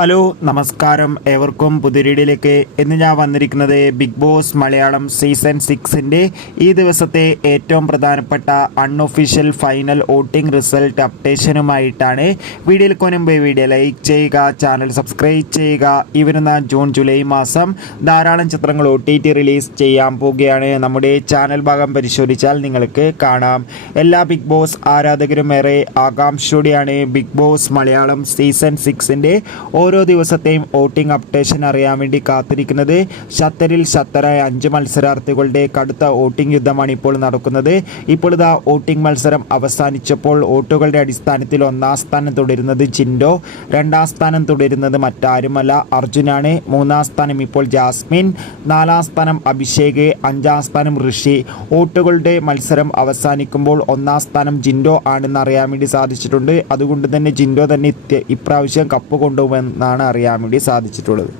Hello നമസ്കാരം, ഏവർക്കും പുതിയൊരിടിയിലേക്ക്. ഇന്ന് ഞാൻ വന്നിരിക്കുന്നത് ബിഗ് ബോസ് മലയാളം സീസൺ 6ൻ്റെ ഈ ദിവസത്തെ ഏറ്റവും പ്രധാനപ്പെട്ട അൺഒഫീഷ്യൽ ഫൈനൽ വോട്ടിംഗ് റിസൾട്ട് അപ്ഡേഷനുമായിട്ടാണ്. വീഡിയോയിലേക്ക് മുൻപ് വീഡിയോ ലൈക്ക് ചെയ്യുക, ചാനൽ സബ്സ്ക്രൈബ് ചെയ്യുക. ഈ വരുന്ന ജൂൺ ജൂലൈ മാസം ധാരാളം ചിത്രങ്ങൾ OTT റിലീസ് ചെയ്യാൻ പോവുകയാണ്. നമ്മുടെ ചാനൽ ഭാഗം പരിശോധിച്ചാൽ നിങ്ങൾക്ക് കാണാം. എല്ലാ ബിഗ് ബോസ് ആരാധകരും ഏറെ ആകാംക്ഷയോടെയാണ് ബിഗ് ബോസ് മലയാളം സീസൺ 6ൻ്റെ ഓരോ ദിവസത്തെയും വോട്ടിംഗ് അപ്ഡേഷൻ അറിയാൻ വേണ്ടി കാത്തിരിക്കുന്നത്. ഷത്തറിൽ ഷത്തറായ 5 മത്സരാർത്ഥികളുടെ കടുത്ത വോട്ടിംഗ് യുദ്ധമാണ് ഇപ്പോൾ നടക്കുന്നത്. ഇപ്പോൾ ഇതാ വോട്ടിംഗ് മത്സരം അവസാനിച്ചപ്പോൾ വോട്ടുകളുടെ അടിസ്ഥാനത്തിൽ 1-ാം സ്ഥാനം തുടരുന്നത് ജിൻഡോ, 2-ാം സ്ഥാനം തുടരുന്നത് മറ്റാരുമല്ല അർജുനാണ്, 3-ാം സ്ഥാനം ഇപ്പോൾ ജാസ്മിൻ, 4-ാം സ്ഥാനം അഭിഷേക്, 5-ാം സ്ഥാനം ഋഷി. വോട്ടുകളുടെ മത്സരം അവസാനിക്കുമ്പോൾ 1-ാം സ്ഥാനം ജിൻഡോ ആണെന്ന് അറിയാൻ വേണ്ടി സാധിച്ചിട്ടുണ്ട്. അതുകൊണ്ട് തന്നെ ജിൻഡോ തന്നെ ഇപ്രാവശ്യം കപ്പ് കൊണ്ടുപോകുമെന്നാണ് അറിയാൻ വേണ്ടി സാധിച്ചിട്ടുള്ളത്.